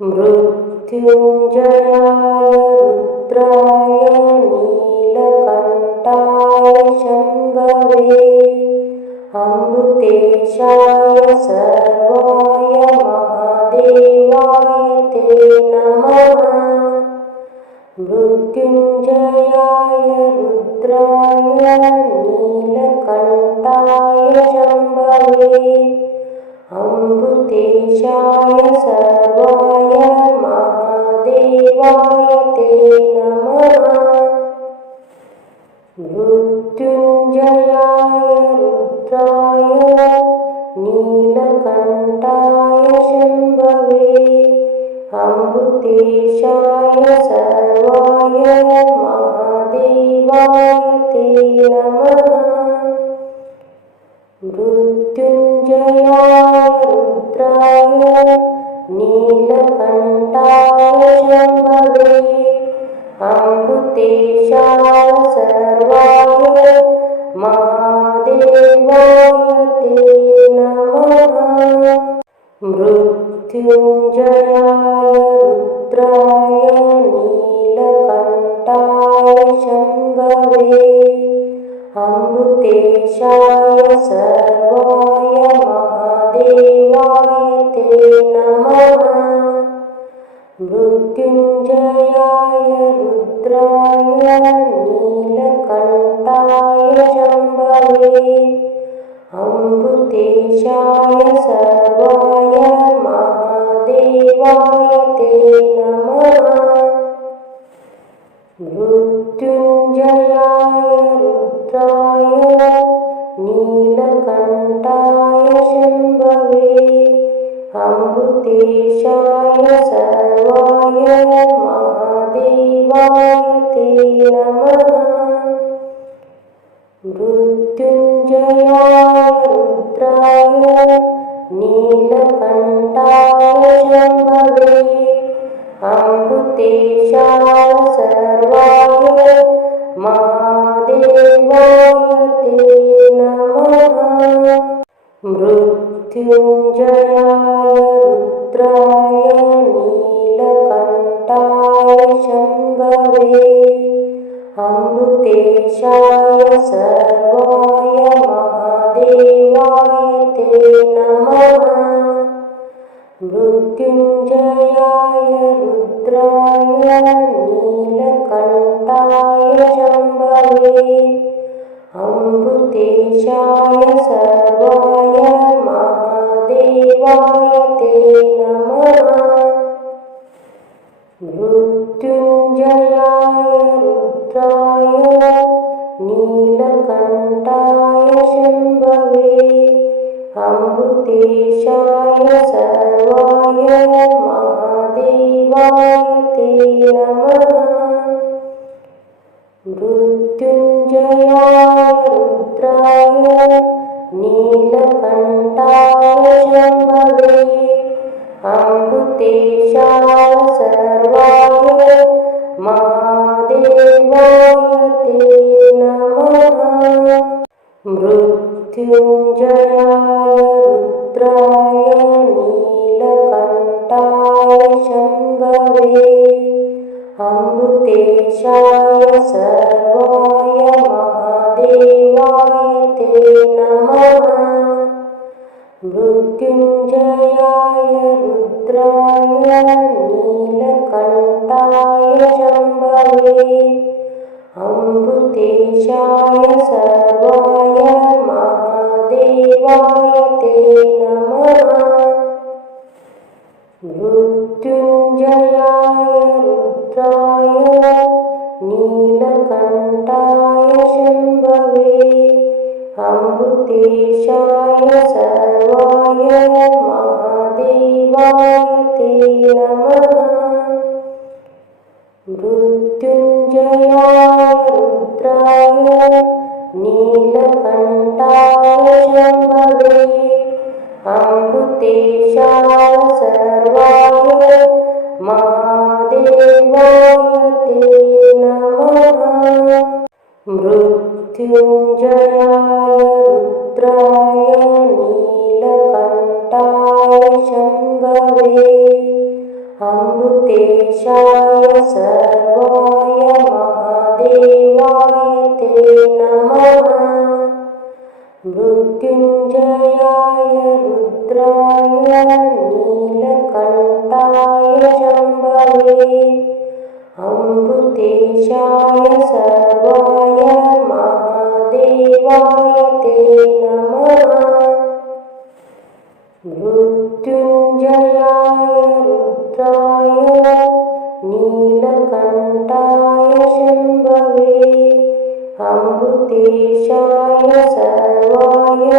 मृत्युञ्जयाय रुद्राय नीलकण्ठाय शम्भवे अमृतेशाय सर्वाय महादेवाय ते नमः। मृत्युञ्जयाय रुद्राय नीलकण्ठाय शम्भवे अमृतेशाय सर्वाय महादेवाय ते नमः। मृत्युञ्जयाय रुद्राय नीलकण्ठाय शम्भवे अमृतेशाय सर्वाय महादेवाय ते नमः। मृत्युञ्जयाय रुद्राय नीलकण्ठाय शम्भवे अमृतेशाय सर्वाय महादेवाय ते नमः। मृत्युञ्जयाय रुद्राय नीलकण्ठाय शम्भवे अमृतेशाय सर्वाय महादेवाय ते नमः। मृत्युञ्जयाय रुद्राय नीलकण्ठाय शम्भवे अमृतेशाय सर्वाय महादेवाय ते नमः। मृत्युञ्जयाय रुद्राय नीलकण्ठाय शम्भवे अमृतेशाय सर्वाय महादेवाय ते नमः। मृत्युञ्जयाय रुद्राय नीलकण्ठाय शम्भवे अमृतेशाय सर्वाय महादेवाय ते नमः। मृत्युञ्जयाय रुद्राय नीलकण्ठाय शम्भवे अमृतेशाय सर्वाय महादेवाय ते नमः। मृत्युञ्जयाय रुद्राय नीलकण्ठाय शम्भवे अमृतेशाय सर्वाय महादेवाय ते नमः। मृत्युञ्जयाय रुद्राय नीलकण्ठाय शम्भवे अमृतेशाय सर्वाय महादेवाय ते नमः। मृत्युञ्जयाय रुद्राय नीलकण्ठाय शम्भवे अमृतेशाय सर्वाय महादेवाय ते नमः। मृत्युञ्जयाय रुद्राय नीलकण्ठाय शम्भवे अमृतेशाय सर्वाय महादेवाय ते नमः। मृत्युञ्जयाय रुद्राय नीलकण्ठाय शम्भवे अमृतेशाय सर्वाय महादेवाय ते नमः। मृत्युञ्जयाय रुद्राय नीलकण्ठाय शम्भवे अमृतेशाय सर्वाय महादेवाय ते नमः। मृत्युञ्जयाय रुद्राय नीलकण्ठाय शम्भवे अमृतेशाय सर्वाय महादेवाय ते नमः। मृत्युञ्जयाय रुद्राय नीलकण्ठाय शम्भवे अमृतेशाय सर्वाय महादेवाय ते नमः। मृत्युञ्जयाय रुद्राय नीलकण्ठाय शम्भवे। अमृतेशाय सर्वाय महादेवाय ते नमः। मृत्युञ्जयाय रुद्राय नीलकण्ठाय शम्भवे। अमृतेशाय सर्वाय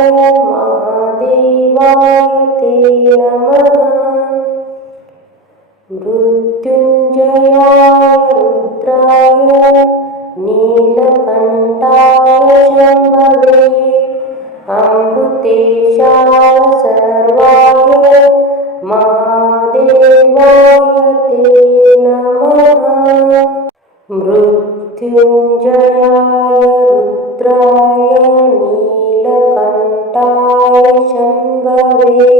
महादेवाय ते नमः। मृत्युञ्जयाय रुद्राय नीलकण्ठाय शम्भवे। अमृतेशाय सर्वाय महादेवाय ते नमः। मृत्युञ्जयाय रुद्राय नीलकण्ठाय शम्भवे।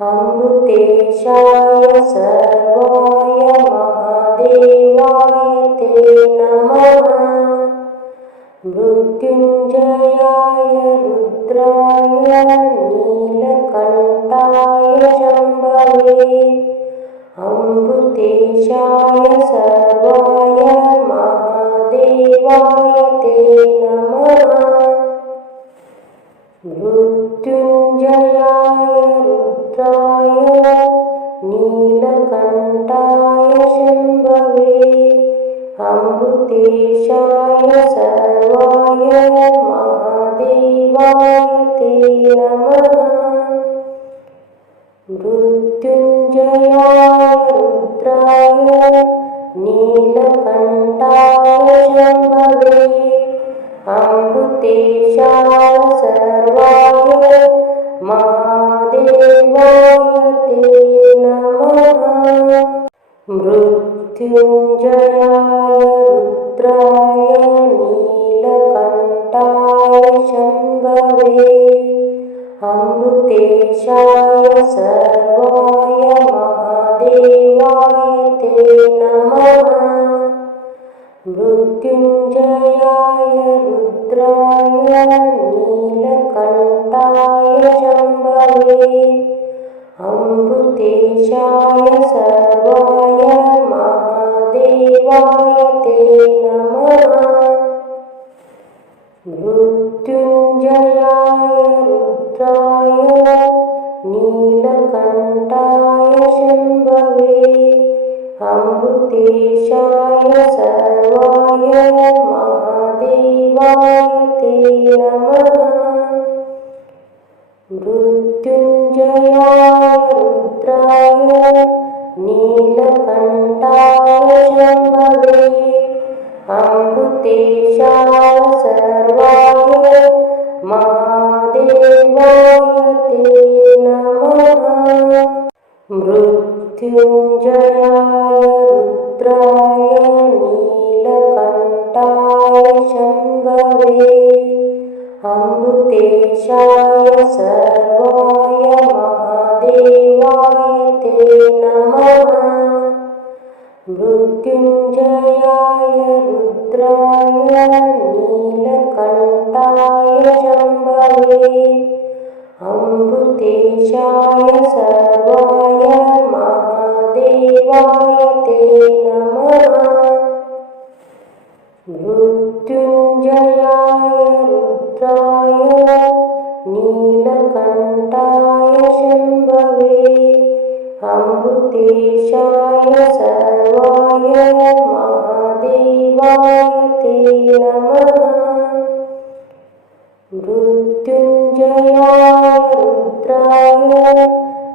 अमृतेशाय सर्वाय महादेवाय ते नमः। मृत्युञ्जयाय रुद्राय नीलकण्ठाय शम्भवे। अमृतेशाय सर्वाय महादेवाय ते नमः। मृत्युञ्जयाय रुद्राय नीलकण्ठाय शम्भवे। अमृतेशाय सर्वाय महादेवाय ते नमः। मृत्युञ्जयाय रुद्राय नीलकण्ठाय शम्भवे। अमृतेशाय सर्वाय महादेवाय ते नमः। मृत्युञ्जयाय रुद्राय नीलकण्ठाय शम्भवे। अमृतेशाय सर्वाय महादेवाय ते नमः। मृत्युञ्जयाय रुद्राय नीलकण्ठाय शम्भवे। अमृतेशाय सर्वाय महादेवाय ते नमः। मृत्युञ्जयाय रुद्राय नीलकण्ठाय शम्भवे। अमृतेशाय सर्वाय महादेवाय ते नमः। मृत्युञ्जयाय रुद्राय नीलकण्ठाय शम्भवे। अमृतेशाय सर्वाय महादेवाय ते नमः। मृत्युञ्जयाय रुद्राय नीलकण्ठाय शम्भवे। अमृतेशाय सर्वाय महादेवाय ते नमः। मृत्युञ्जयाय रुद्राय नीलकण्ठाय शम्भवे। अमृतेशाय सर्वाय महादेवाय ते नमः। मृत्युञ्जयाय रुद्राय नीलकण्ठाय शम्भवे। अमृतेशाय सर्वाय महादेवाय ते नमः। मृत्युञ्जयाय रुद्राय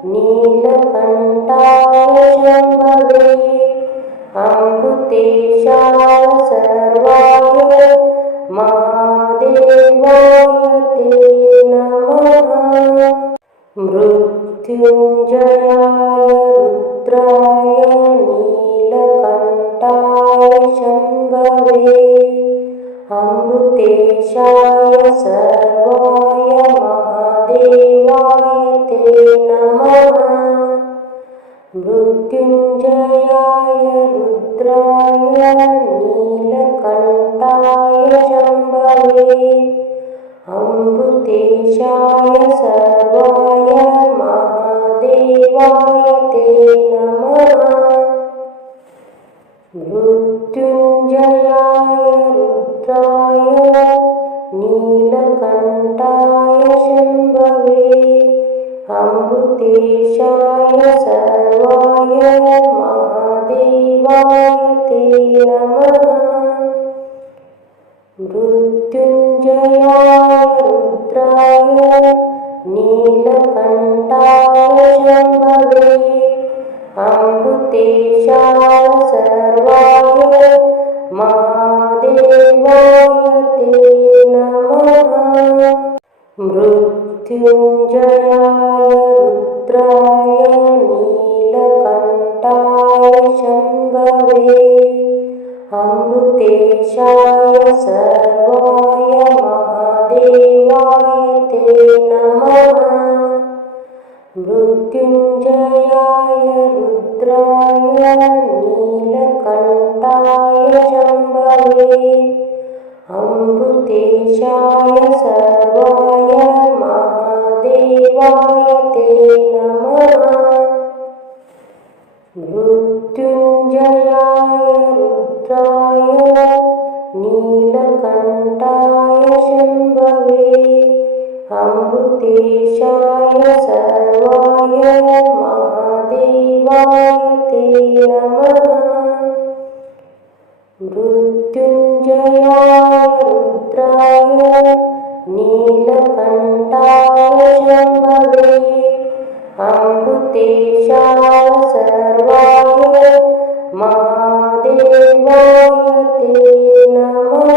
नीलकण्ठाय शम्भवे। अमृतेशाय सर्वाय महादेवाय ते नमः। मृत्युञ्जयाय रुद्राय नीलकण्ठाय शम्भवे। अमृतेशाय सर्वाय महादेवाय ते नमः। मृत्युञ्जयाय मृत्युञ्जयाय रुद्राय नीलकण्ठाय शम्भवे अमृतेशाय सर्वाय महादेवाय ते नमः। मृत्युञ्जयाय रुद्राय नीलकण्ठाय शम्भवे अमृतेशाय सर्वाय महादेवाय ते नमः। मृत्युञ्जयाय रुद्राय नीलकण्ठाय शम्भवे अमृतेशाय सर्वाय महादेवाय ते नमः। मृत्युञ्जयाय रुद्राय नीलकण्ठाय शम्भवे अमृतेशाय सर्वाय महादेवाय ते नमः। मृत्युञ्जयाय रुद्राय नीलकण्ठाय शम्भवे अमृतेशाय सर्वाय महादेवाय ते नमः। मृत्युञ्जयाय रुद्राय नीलकण्ठाय शम्भवे अमृतेशाय सर्वाय महादेवाय ते नमः। मृत्युञ्जयाय रुद्राय नीलकण्ठाय शम्भवे अमृतेशाय सर्वाय महादेवाय ते नमः।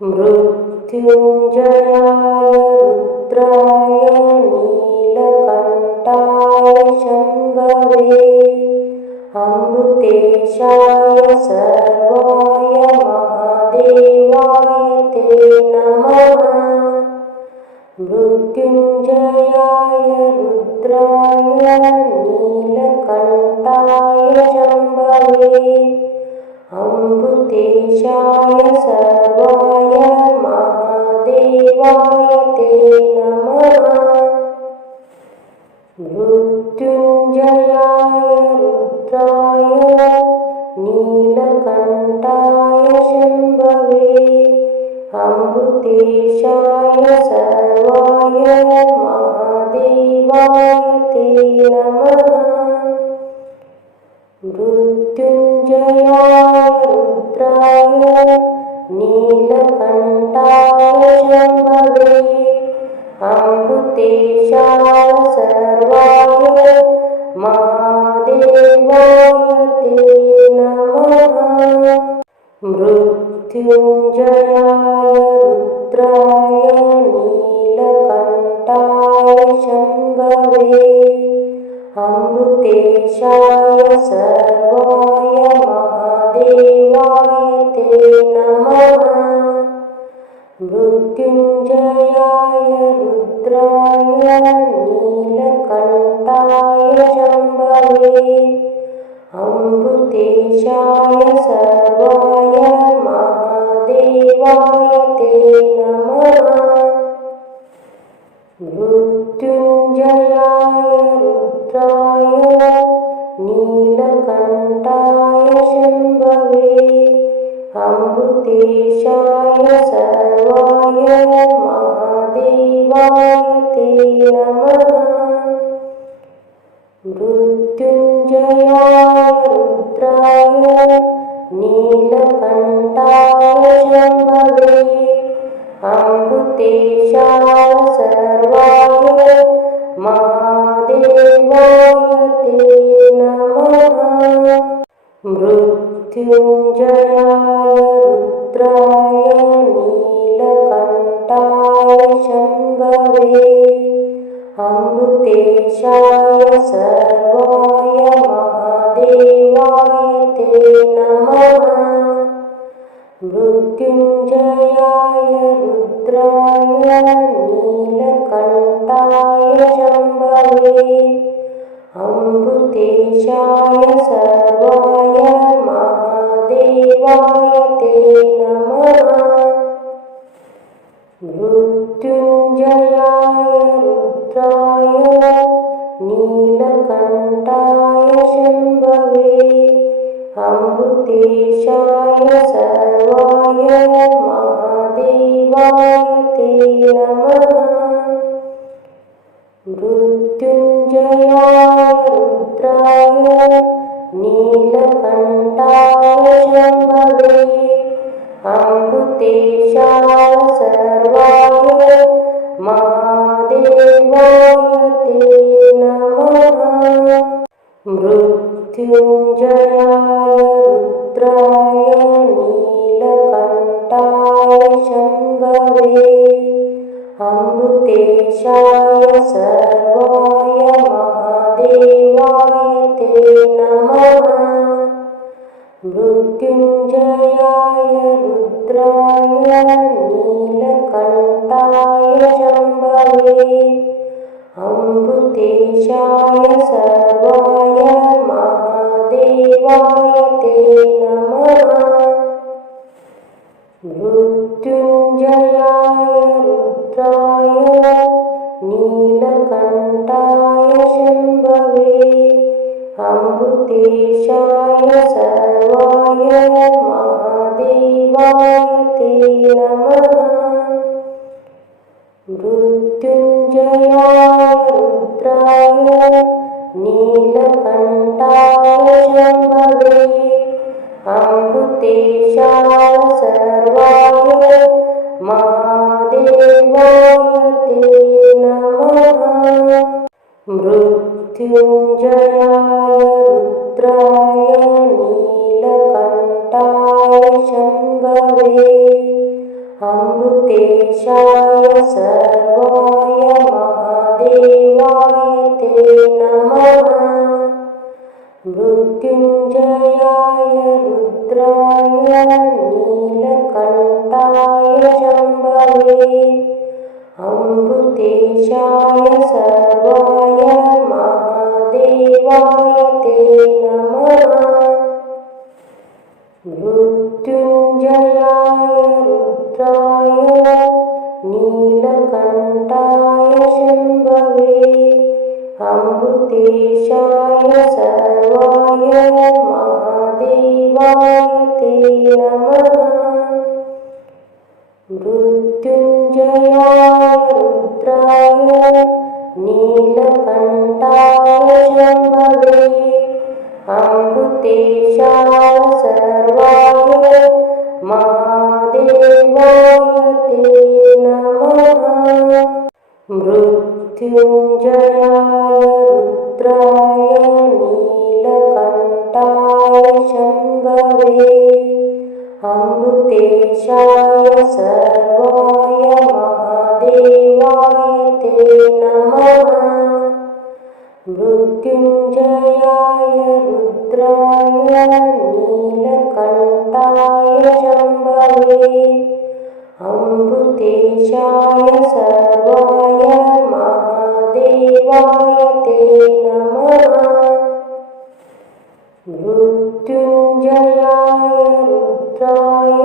मृत्युञ्जयाय रुद्राय नीलकण्ठाय शम्भवे अमृतेशाय सर्वाय महादेवाय ते नमः। मृत्युञ्जयाय रुद्राय नीलकण्ठाय शम्भवे अमृतेशाय सर्वाय महादेवाय ते नमः। मृत्युञ्जयाय रुद्राय नीलकण्ठाय शम्भवे अमृतेशाय सर्वाय महादेवाय ते नमः। मृत्युञ्जयाय रुद्राय नीलकण्ठाय शम्भवे अमृतेशाय सर्वाय महादेवाय ते नमः। मृत्युञ्जयाय रुद्राय नीलकण्ठाय शम्भवे अमृतेशाय सर्वाय महादेवाय ते नमः। मृत्युञ्जयाय रुद्राय नीलकण्ठाय शम्भवे अमृतेशाय सर्वाय महादेवाय ते नमः। मृत्युञ्जयाय रुद्राय नीलकण्ठाय शम्भवे अमृतेशाय सर्वाय महादेवाय ते नमः। मृत्युञ्जयाय रुद्राय नीलकण्ठाय शम्भवे अमृतेशाय सर्वाय महादेवाय ते नमः। मृत्युञ्जयाय रुद्राय नीलकण्ठाय शम्भवे अमृतेशाय सर्वाय महादेवाय ते नमः। मृत्युञ्जयाय रुद्राय नीलकण्ठाय शम्भवे अमृतेशाय अमृतेशाय सर्वाय महादेवाय ते नमः। मृत्युञ्जयाय रुद्राय नीलकण्ठाय शम्भवे अमृतेशाय सर्वाय महादेवाय ते नमः। मृत्युञ्जयाय रुद्राय नीलकण्ठाय शम्भवे अमृतेशाय सर्वाय महादेवाय ते नमः। मृत्युञ्जयाय रुद्राय नीलकण्ठाय शम्भवे अमृतेशाय सर्वाय महादेवाय ते नमः। मृत्युञ्जयाय रुद्राय नीलकण्ठाय शम्भवे अमृतेशाय सर्वाय महादेवाय ते नमः। मृत्युञ्जयाय रुद्राय नीलकण्ठाय शम्भवे अमृतेशाय सर्वाय महादेवाय ते नमः। मृत्युञ्जयाय रुद्राय नीलकण्ठाय शम्भवे अमृतेशाय सर्वाय महादेवाय ते नमः। मृत्युञ्जयाय रुद्राय नीलकण्ठाय शम्भवे अमृतेशाय सर्वाय महादेवाय ते नमः। मृत्युञ्जयाय रुद्राय नीलकण्ठाय शम्भवे अमृतेशाय सर्वाय महादेवाय ते नमः। मृत्युञ्जयाय रुद्राय नीलकण्ठाय शम्भवे अमृतेशाय सर्वाय महादेवाय ते नमः। मृत्युञ्जयाय रुद्राय नीलकण्ठाय शम्भवे अमृतेशाय सर्वाय महादेवाय ते नमः। मृत्युञ्जयाय रुद्राय नीलकण्ठाय शम्भवे अमृतेशाय सर्वाय महादेवाय ते नमः। मृत्युञ्जयाय रुद्राय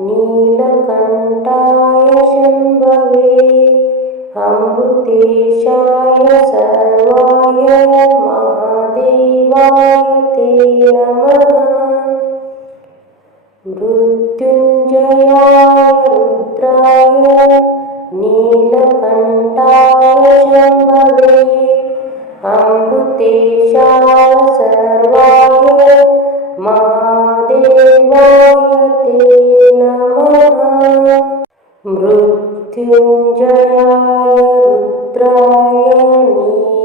नीलकण्ठाय शम्भवे अमृतेशाय सर्वाय महादेवाय ते नमः। मृत्युञ्जयाय रुद्राय नीलकण्ठाय शम्भवे अमृतेशाय सर्वाय महादेवाय ते नमः। मृत्युञ्जयाय रुद्राय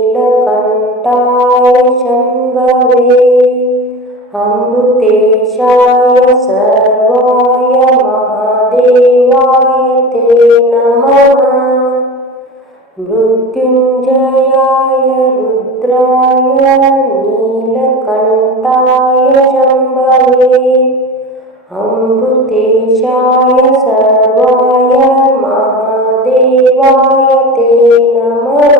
नीलकण्ठाय शम्भवे अमृतेशाय सर्वाय महादेवाय ते नमः। मृत्युञ्जयाय रुद्राय नीलकण्ठाय शम्भवे अमृतेशाय सर्वाय महादेवाय ते नमः।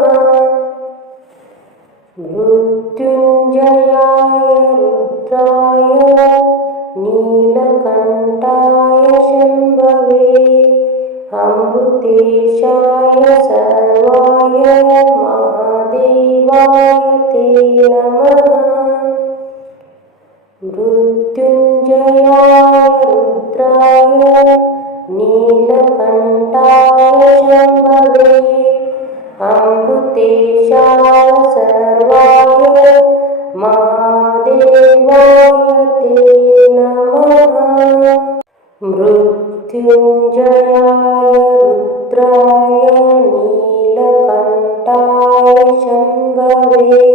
मृत्युञ्जयाय रुद्राय नीलकण्ठाय शम्भवे अमृतेशाय सर्वाय महादेवाय ते नमः। मृत्युञ्जयाय रुद्राय नीलकण्ठाय शम्भवे अमृतेशाय सर्वाय महादेवाय ते नमः। मृत्युञ्जयाय रुद्राय नीलकण्ठाय शम्भवे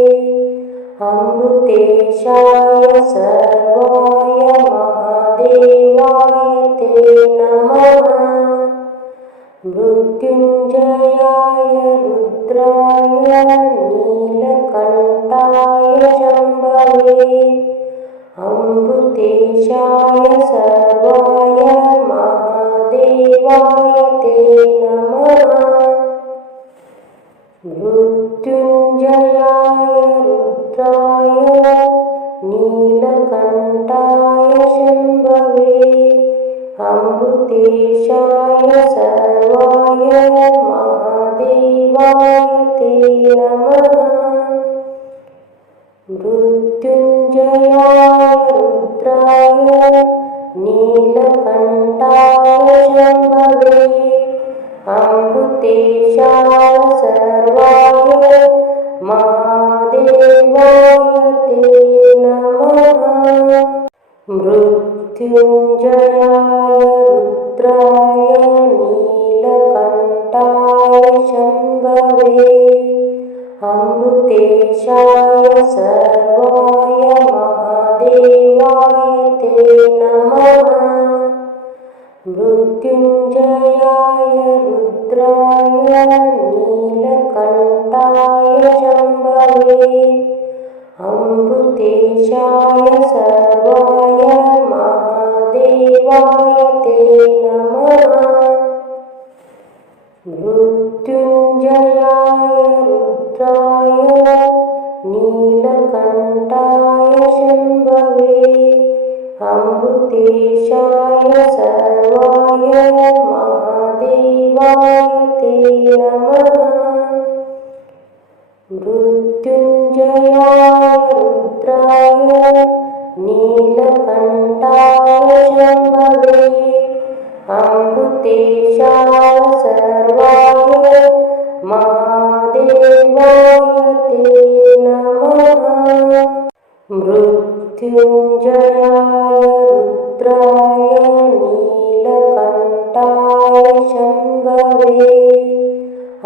अमृतेशाय सर्वाय महादेवाय ते नमः। मृत्युञ्जयाय रुद्राय नीलकण्ठाय शम्भवे अमृतेशाय सर्वाय महादेवाय ते नमः। मृत्युञ्जयाय रुद्राय नीलकण्ठाय शम्भवे अमृतेशाय सर्वाय महादेवाय ते नमः। मृत्युञ्जयाय रुद्राय नीलकण्ठाय शम्भवे अमृतेशाय सर्वाय महादेवाय ते नमः। मृत्युञ्जयाय रुद्राय नीलकण्ठाय शम्भवे अमृतेशाय सर्वाय महादेवाय ते नमः। मृत्युञ्जयाय रुद्राय नीलकण्ठाय शम्भवे अमृतेशाय सर्वाय महादेवाय ते नमः। मृत्युञ्जयाय रुद्राय नीलकण्ठाय शम्भवे अमृतेशाय सर्वाय महादेवाय ते नमः। मृत्युञ्जयाय रुद्राय नीलकण्ठाय शम्भवे अमृतेशाय सर्वाय महादेवाय ते नमः। मृत्युञ्जयाय रुद्राय नीलकण्ठाय शम्भवे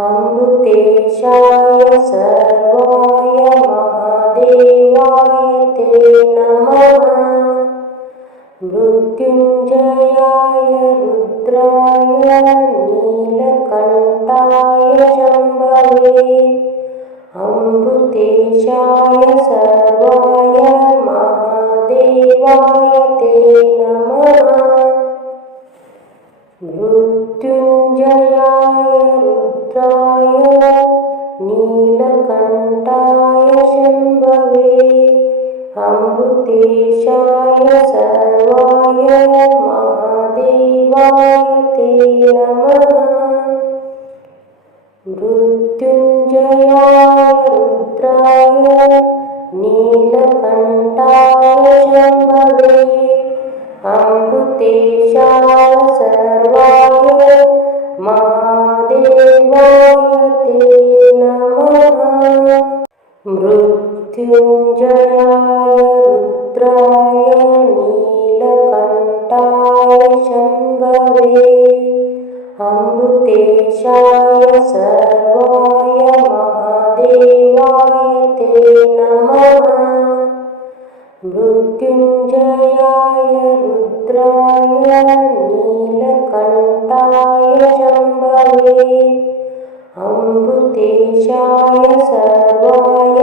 अमृतेशाय सर्वाय महादेवाय ते नमः। मृत्युञ्जयाय रुद्राय नीलकण्ठाय शम्भवे अमृतेशाय सर्वाय महादेवाय ते नमः। मृत्युञ्जयाय रुद्राय नीलकण्ठाय शम्भवे अमृतेशाय सर्वाय महादेवाय ते नमः। मृत्युञ्जयाय रुद्राय नीलकण्ठाय शम्भवे अमृतेशाय सर्वाय महादेवाय ते नमः। मृत्युञ्जयाय रुद्राय नीलकण्ठाय शम्भवे अमृतेशाय सर्वाय महादेवाय ते नमः। मृत्युञ्जयाय रुद्राय नीलकण्ठाय शम्भवे अमृतेशाय सर्वाय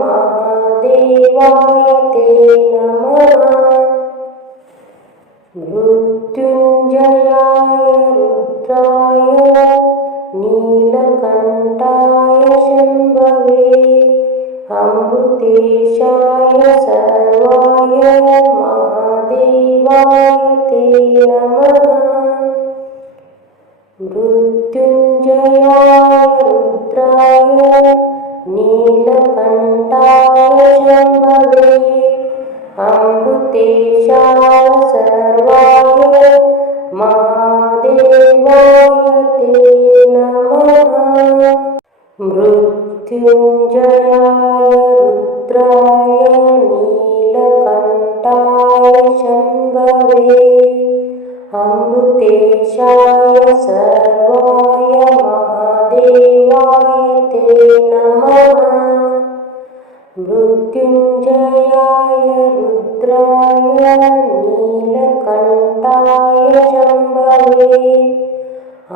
महादेवाय ते नमः। मृत्युञ्जयाय रुद्राय नीलकण्ठाय शम्भवे अमृतेशाय सर्वाय महादेवाय ते नमः। मृत्युञ्जयाय रुद्राय नीलकण्ठाय शम्भवे अमृतेशाय मृत्युञ्जयाय रुद्राय नीलकण्ठाय शम्भवे अमृतेशाय सर्वाय महादेवाय ते नमः। मृत्युञ्जयाय रुद्राय नीलकण्ठाय शम्भवे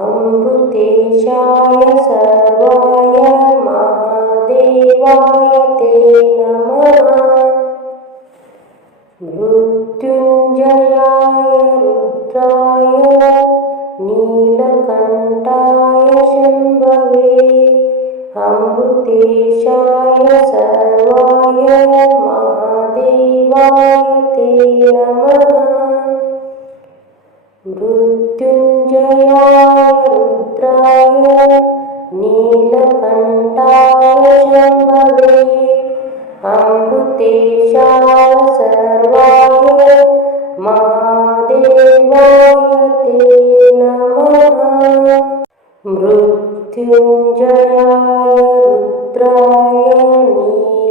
अमृतेशाय सर्वाय महादेवाय ते नमः। मृत्युञ्जयाय रुद्राय नीलकण्ठाय शम्भवे अमृतेशाय सर्वाय महादेवाय ते नमः। मृत्युञ्जयाय रुद्राय नीलकण्ठाय शम्भवे अमृतेशाय सर्वाय महादेवाय ते नमः। मृत्युञ्जयाय रुद्राय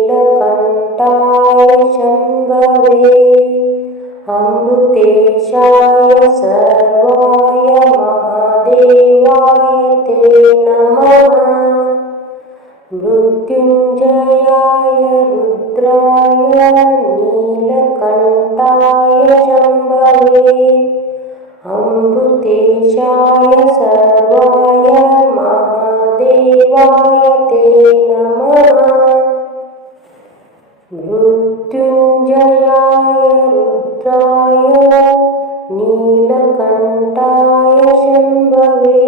नीलकण्ठाय शम्भवे अमृतेशाय सर्वाय महादेवाय ते नमः। मृत्युञ्जयाय रुद्राय नीलकण्ठाय शम्भवे अमृतेशाय सर्वाय महादेवाय ते नमः। मृत्युञ्जयाय रुद्राय नीलकण्ठाय शम्भवे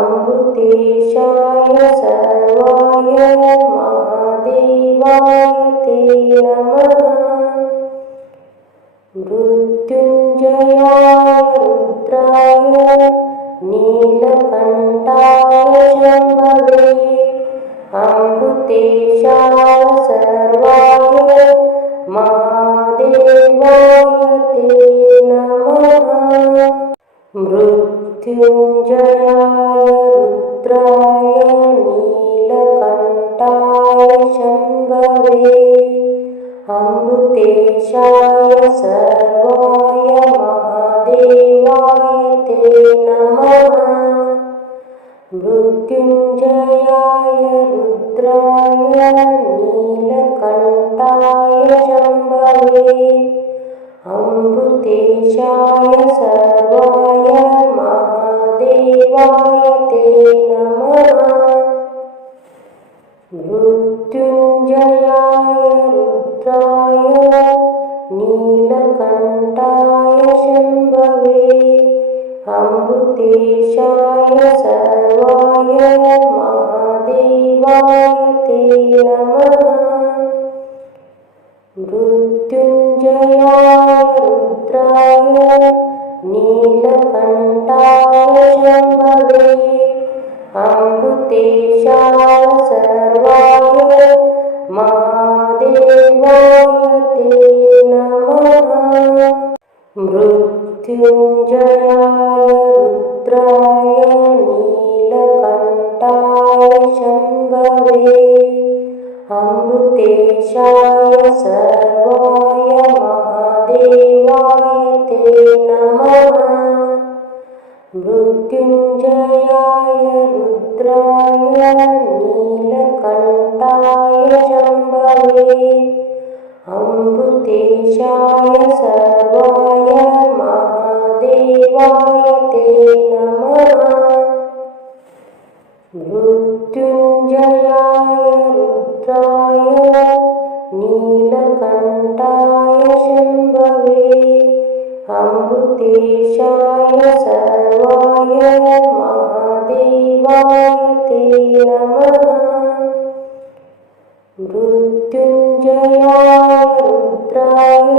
अमृतेशाय सर्वाय महादेवाय ते नमः। मृत्युञ्जयाय रुद्राय नीलकण्ठाय शम्भवे अमृतेशाय सर्वाय महादेवाय ते नमः। मृत्युञ्जयाय रुद्राय नीलकण्ठाय शम्भवे अमृतेशाय सर्वाय महादेवाय ते नमः। मृत्युञ्जयाय रुद्राय नीलकण्ठाय शम्भवे अमृतेशाय सर्वाय महादेवाय ते नमः। मृत्युञ्जयाय रुद्राय नीलकण्ठाय शम्भवे अमृतेशाय सर्वाय महादेवाय ते नमः। मृत्युञ्जयाय रुद्राय नीलकण्ठाय शम्भवे अमृतेशाय सर्वाय महादेवाय ते नमः। मृत्युञ्जयाय रुद्राय नीलकण्ठाय शम्भवे अमृतेशाय सर्वाय महादेवाय ते नमः। मृत्युञ्जयाय रुद्राय नीलकण्ठाय शम्भवे अमृतेशाय सर्वाय महादेवाय ते नमः। मृत्युञ्जयाय रुद्राय नीलकण्ठाय शम्भवे अमृतेशाय सर्वाय महादेवाय ते नमः। मृत्युञ्जयाय रुद्राय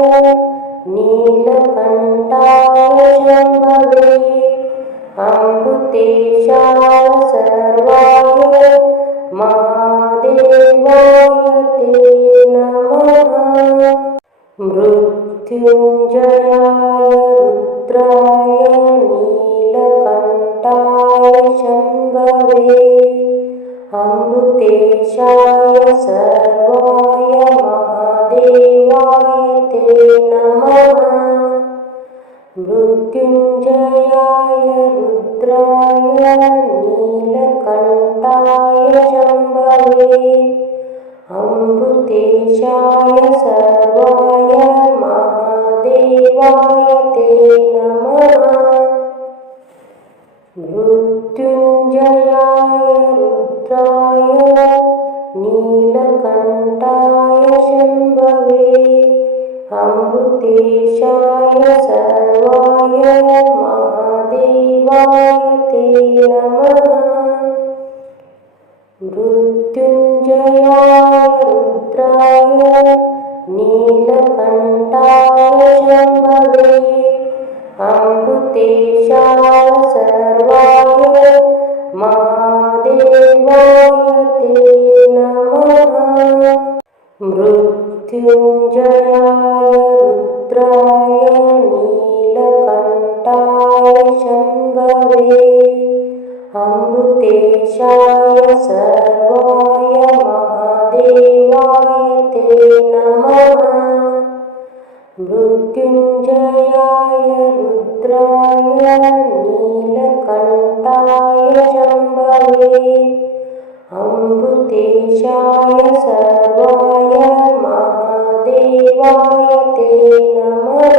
नीलकण्ठाय शम्भवे अमृतेशाय सर्वाय महादेवाय ते नमः। मृत्युञ्जयाय रुद्राय नीलकण्ठाय शम्भवे सर्वाय महादेवाय ते नमः। मृत्युञ्जयाय रुद्राय नीलकण्ठाय शम्भवे अमृतेशाय सर्वाय महादेवाय ते नमः। मृत्युञ्जयाय रुद्राय नीलकण्ठाय शम्भवे अमृतेशाय सर्वाय महादेवाय ते नमः। मृत्युञ्जयाय रुद्राय नीलकण्ठाय शम्भवे अमृतेशाय सर्वाय महादेवाय ते नमः। मृत्युञ्जयाय रुद्राय नीलकण्ठाय शम्भवे अमृतेशाय सर्वाय महादेवाय ते नमः।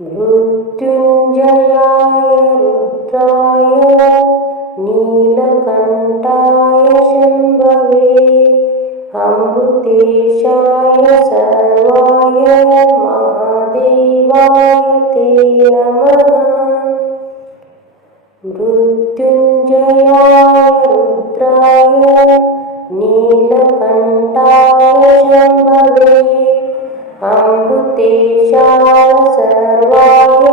मृत्युञ्जयाय रुद्राय नीलकण्ठाय शम्भवे अमृतेशाय सर्वाय महादेवाय ते नमः। मृत्युञ्जयाय रुद्राय नीलकण्ठाय शम्भवे अमृतेशाय सर्वाय